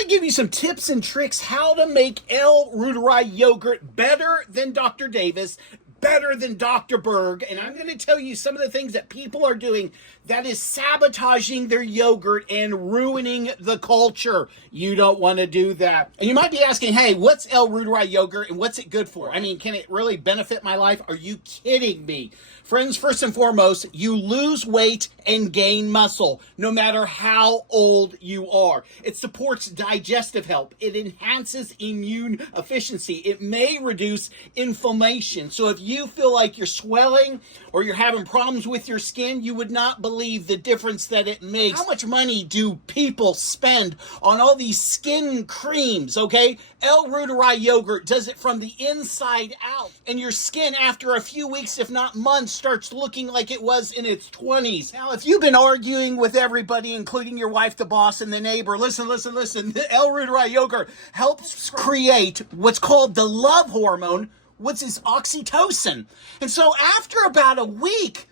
going to give you some tips and tricks how to make L Reuteri yogurt better than Dr. Davis, better than Dr. Berg, and I'm going to tell you some of the things that people are doing that is sabotaging their yogurt and ruining the culture. You don't want to do that. And you might be asking, hey, what's L Reuteri yogurt and what's it good for? I mean, can it really benefit my life? Are you kidding me? Friends, first and foremost, you lose weight and gain muscle, no matter how old you are. It supports digestive health. It enhances immune efficiency. It may reduce inflammation. So if you feel like you're swelling or you're having problems with your skin, you would not believe the difference that it makes. How much money do people spend on all these skin creams, okay? L Reuteri yogurt does it from the inside out. And your skin, after a few weeks, if not months, starts looking like it was in its 20s. Now, if you've been arguing with everybody, including your wife, the boss, and the neighbor, listen. The L Reuteri yogurt helps create what's called the love hormone, which is oxytocin. And so after about a week,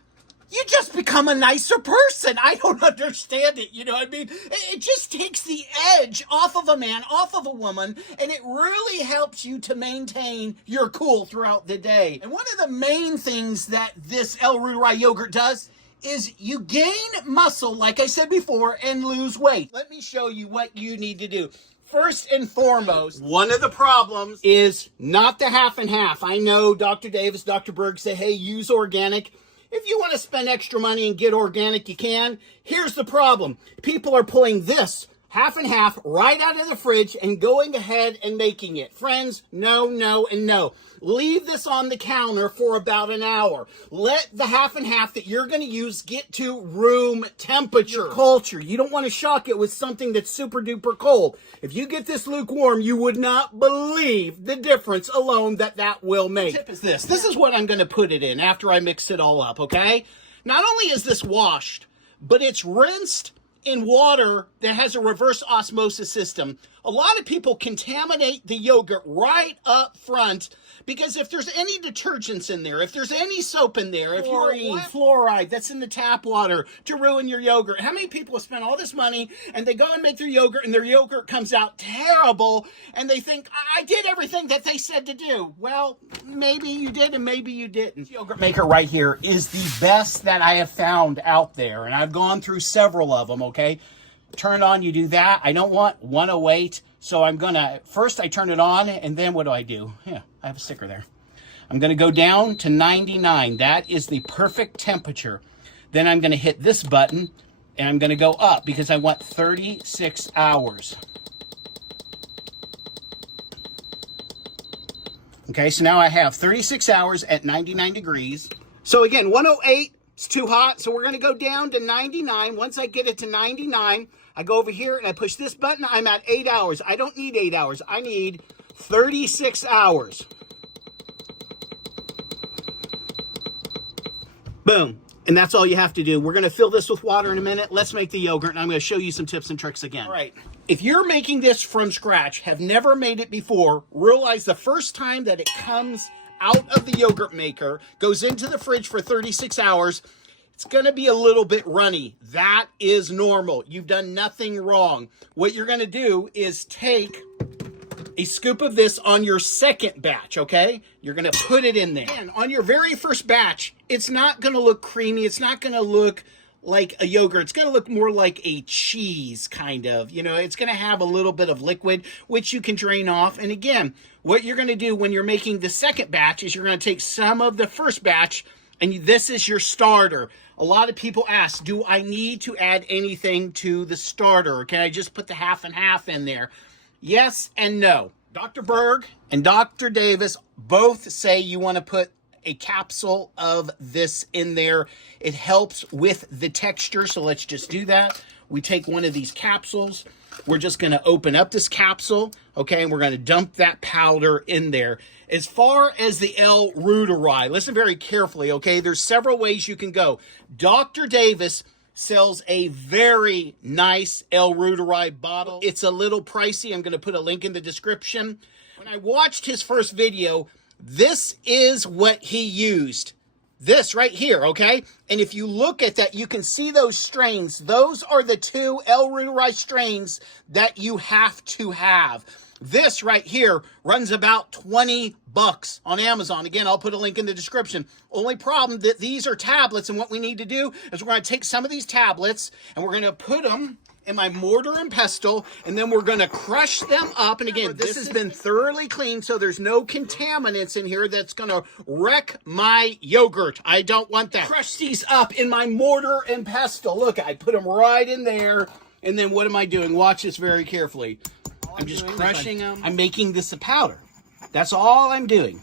you just become a nicer person. I don't understand it, you know what I mean? It just takes the edge off of a man, off of a woman, and it really helps you to maintain your cool throughout the day. And one of the main things that this L Reuteri yogurt does is you gain muscle, like I said before, and lose weight. Let me show you what you need to do. First and foremost, one of the problems is not the half and half. I know Dr. Davis, Dr. Berg say, hey, use organic. If you want to spend extra money and get organic, you can. Here's the problem. People are pulling this half and half right out of the fridge and going ahead and making it. Friends, no, and no. Leave this on the counter for about an hour. Let the half and half that you're going to use get to room temperature. Culture. You don't want to shock it with something that's super duper cold. If you get this lukewarm, you would not believe the difference alone that will make. The tip is this. This is what I'm going to put it in after I mix it all up, okay? Not only is this washed, but it's rinsed in water that has a reverse osmosis system. A lot of people contaminate the yogurt right up front because if there's any detergents in there, if there's any soap in there, if you're fluoride that's in the tap water to ruin your yogurt. How many people have spent all this money and they go and make their yogurt and their yogurt comes out terrible and they think, I did everything that they said to do. Well, maybe you did and maybe you didn't. This yogurt maker right here is the best that I have found out there, and I've gone through several of them, okay? Turn on, you do that. I don't want 108, so I'm gonna, first I turn it on, and then what do? Yeah, I have a sticker there. I'm gonna go down to 99. That is the perfect temperature. Then I'm gonna hit this button, and I'm gonna go up because I want 36 hours. Okay, so now I have 36 hours at 99 degrees. So again, 108, it's too hot, so we're gonna go down to 99. Once I get it to 99, I go over here and I push this button. I'm at 8 hours. I don't need 8 hours. I need 36 hours. Boom. And that's all you have to do. We're going to fill this with water in a minute. Let's make the yogurt, and I'm going to show you some tips and tricks again. All right. If you're making this from scratch, have never made it before, realize the first time that it comes out of the yogurt maker, goes into the fridge for 36 hours, it's going to be a little bit runny. That is normal. You've done nothing wrong. What you're going to do is take a scoop of this on your second batch, okay? You're going to put it in there. And on your very first batch, it's not going to look creamy. It's not going to look like a yogurt. It's going to look more like a cheese, kind of. You know, it's going to have a little bit of liquid, which you can drain off. And again, what you're going to do when you're making the second batch is you're going to take some of the first batch, and this is your starter. A lot of people ask, do I need to add anything to the starter? Or can I just put the half and half in there? Yes and no. Dr. Berg and Dr. Davis both say you want to put a capsule of this in there. It helps with the texture, so let's just do that. We take one of these capsules. We're just going to open up this capsule, okay, and we're going to dump that powder in there. As far as the L Reuteri, listen very carefully, okay? There's several ways you can go. Dr. Davis sells a very nice L Reuteri bottle. It's a little pricey. I'm going to put a link in the description. When I watched his first video, this is what he used. this right here, okay? And if you look at that, you can see those strains. Those are the 2 L Reuteri strains that you have to have. This right here runs about $20 on Amazon. Again, I'll put a link in the description. Only problem that these are tablets, and what we need to do is we're going to take some of these tablets and we're going to put them in my mortar and pestle, and then we're going to crush them up. And again, this has been thoroughly cleaned, so there's no contaminants in here that's going to wreck my yogurt. I don't want that. Crush these up in my mortar and pestle. Look, I put them right in there, and then what am I doing? Watch this very carefully. I'm just crushing them. I'm making this a powder. That's all I'm doing.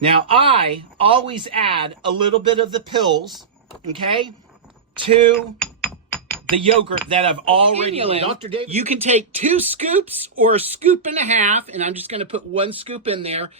Now, I always add a little bit of the pills, okay, to the yogurt that I've already made. Dr. Davis, you can take 2 scoops or a scoop and a half, and I'm just going to put 1 scoop in there.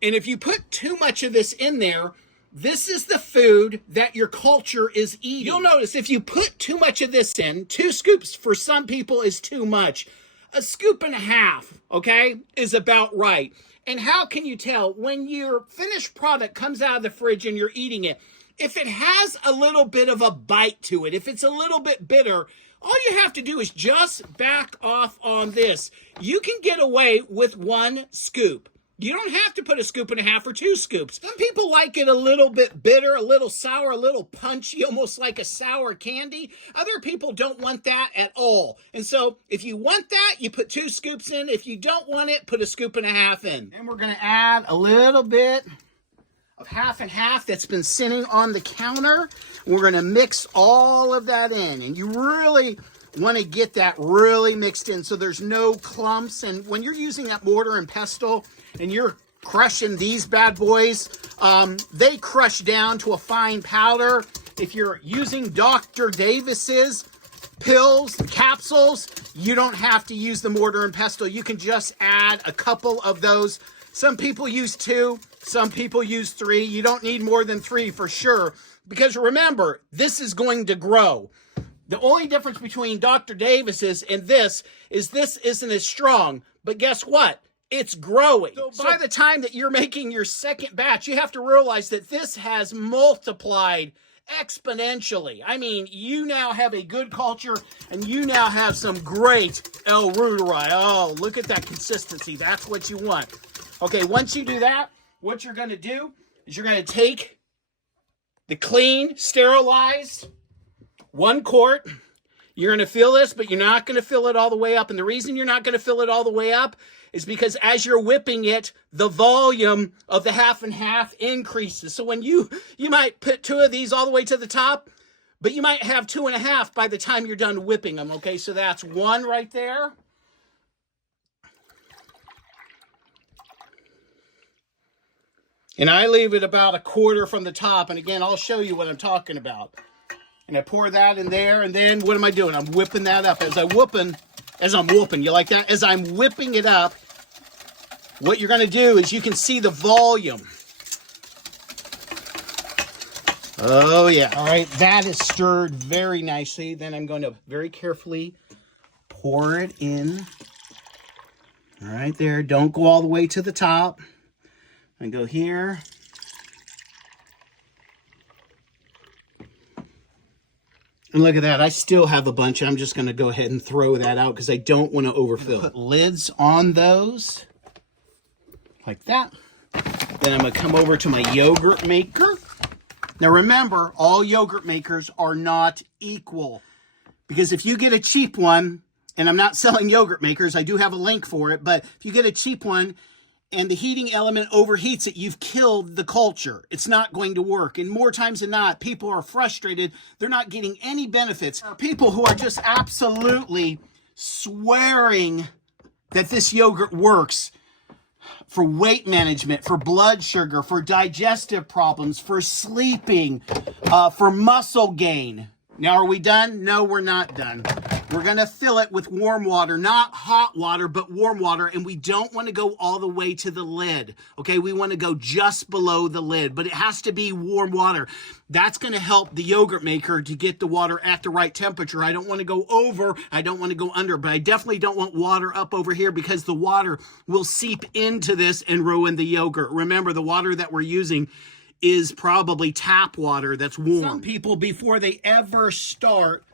And if you put too much of this in there, this is the food that your culture is eating. You'll notice if you put too much of this in, 2 scoops for some people is too much. A scoop and a half, okay, is about right. And how can you tell when your finished product comes out of the fridge and you're eating it? If it has a little bit of a bite to it, if it's a little bit bitter, all you have to do is just back off on this. You can get away with 1 scoop. You don't have to put a scoop and a half or 2 scoops. Some people like it a little bit bitter, a little sour, a little punchy, almost like a sour candy. Other people don't want that at all. And so if you want that, you put 2 scoops in. If you don't want it, put a scoop and a half in. And we're going to add a little bit of half and half that's been sitting on the counter. We're going to mix all of that in. And you really want to get that really mixed in so there's no clumps. And when you're using that mortar and pestle and you're crushing these bad boys, they crush down to a fine powder. If you're using Dr. Davis's pills, the capsules, you don't have to use the mortar and pestle. You can just add a couple of those. Some people use 2, some people use 3. You don't need more than 3 for sure, because remember, this is going to grow. The only difference between Dr. Davis's and this is this isn't as strong, but guess what? It's growing. So by the time that you're making your second batch, you have to realize that this has multiplied exponentially. I mean, you now have a good culture, and you now have some great L Reuteri. Oh, look at that consistency. That's what you want. Okay, once you do that, what you're going to do is you're going to take the clean, sterilized 1 quart. You're going to fill this, but you're not going to fill it all the way up. And the reason you're not going to fill it all the way up is because as you're whipping it, the volume of the half and half increases. So when you might put 2 of these all the way to the top, but you might have 2 and a half by the time you're done whipping them. Okay, so that's 1 right there. And I leave it about 1/4 from the top. And again, I'll show you what I'm talking about. And I pour that in there. And then what am I doing? I'm whipping that up. As I'm whooping, you like that? As I'm whipping it up, what you're going to do is you can see the volume. Oh, yeah. All right, that is stirred very nicely. Then I'm going to very carefully pour it in. Right there. Don't go all the way to the top. And go here. And look at that. I still have a bunch. I'm just going to go ahead and throw that out because I don't want to overfill. Put lids on those. Like that. Then I'm going to come over to my yogurt maker. Now remember, all yogurt makers are not equal. Because if you get a cheap one, and I'm not selling yogurt makers, I do have a link for it, but if you get a cheap one, and the heating element overheats it, you've killed the culture. It's not going to work. And more times than not, people are frustrated. They're not getting any benefits. There are people who are just absolutely swearing that this yogurt works for weight management, for blood sugar, for digestive problems, for sleeping, for muscle gain. Now, are we done? No, we're not done. We're going to fill it with warm water, not hot water, but warm water. And we don't want to go all the way to the lid. Okay, we want to go just below the lid, but it has to be warm water. That's going to help the yogurt maker to get the water at the right temperature. I don't want to go over, I don't want to go under, but I definitely don't want water up over here because the water will seep into this and ruin the yogurt. Remember, the water that we're using is probably tap water that's warm. Some people, before they ever start,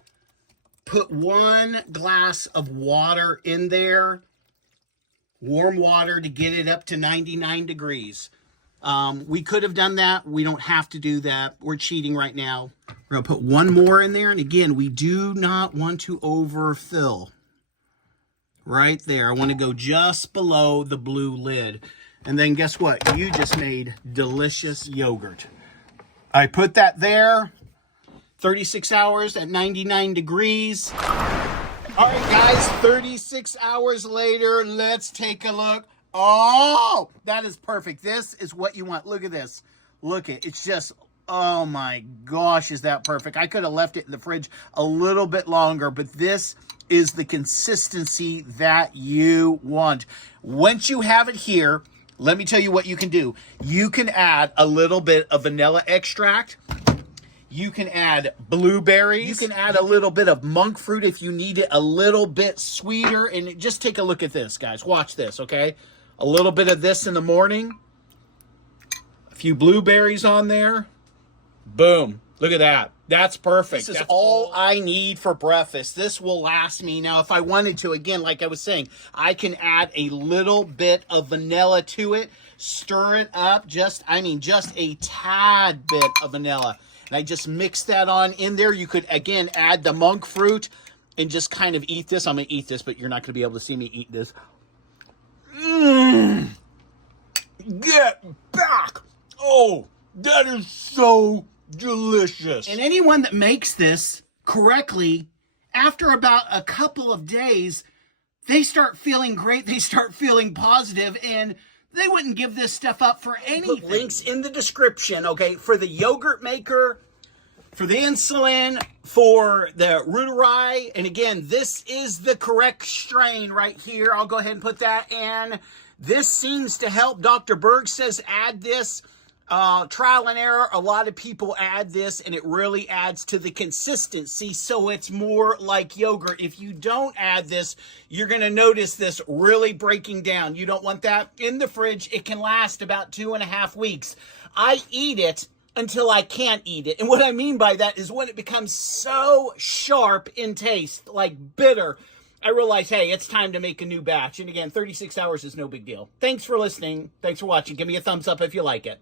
put 1 glass of water in there, warm water, to get it up to 99 degrees. We could have done that. We don't have to do that. We're cheating right now. We're going to put 1 more in there. And again, we do not want to overfill. Right there. I want to go just below the blue lid. And then guess what? You just made delicious yogurt. I put that there. 36 hours at 99 degrees. All right, guys, 36 hours later, let's take a look. Oh, that is perfect. This is what you want. Look at this. Look at it. It's just, oh my gosh, is that perfect? I could have left it in the fridge a little bit longer, but this is the consistency that you want. Once you have it here, let me tell you what you can do. You can add a little bit of vanilla extract. You can add blueberries. You can add a little bit of monk fruit if you need it a little bit sweeter. And just take a look at this, guys. Watch this, okay? A little bit of this in the morning. A few blueberries on there. Boom. Look at that. That's perfect. This is all I need for breakfast. This will last me. Now, if I wanted to, again, like I was saying, I can add a little bit of vanilla to it. Stir it up. Just a tad bit of vanilla. And I just mix that on in there. You could, again, add the monk fruit and just kind of eat this. I'm going to eat this, but you're not going to be able to see me eat this. Get back. Oh, that is so delicious. And anyone that makes this correctly, after about a couple of days, they start feeling great. They start feeling positive, and they wouldn't give this stuff up for anything. Put links in the description, okay, for the yogurt maker, for the insulin, for the Reuteri. And again, this is the correct strain right here. I'll go ahead and put that in. This seems to help. Dr. Berg says add this. Trial and error, a lot of people add this, and it really adds to the consistency, so it's more like yogurt. If you don't add this, you're going to notice this really breaking down. You don't want that in the fridge. It can last about 2.5 weeks. I eat it until I can't eat it, and what I mean by that is when it becomes so sharp in taste, like bitter, I realize, hey, it's time to make a new batch. And again, 36 hours is no big deal. Thanks for listening. Thanks for watching. Give me a thumbs up if you like it.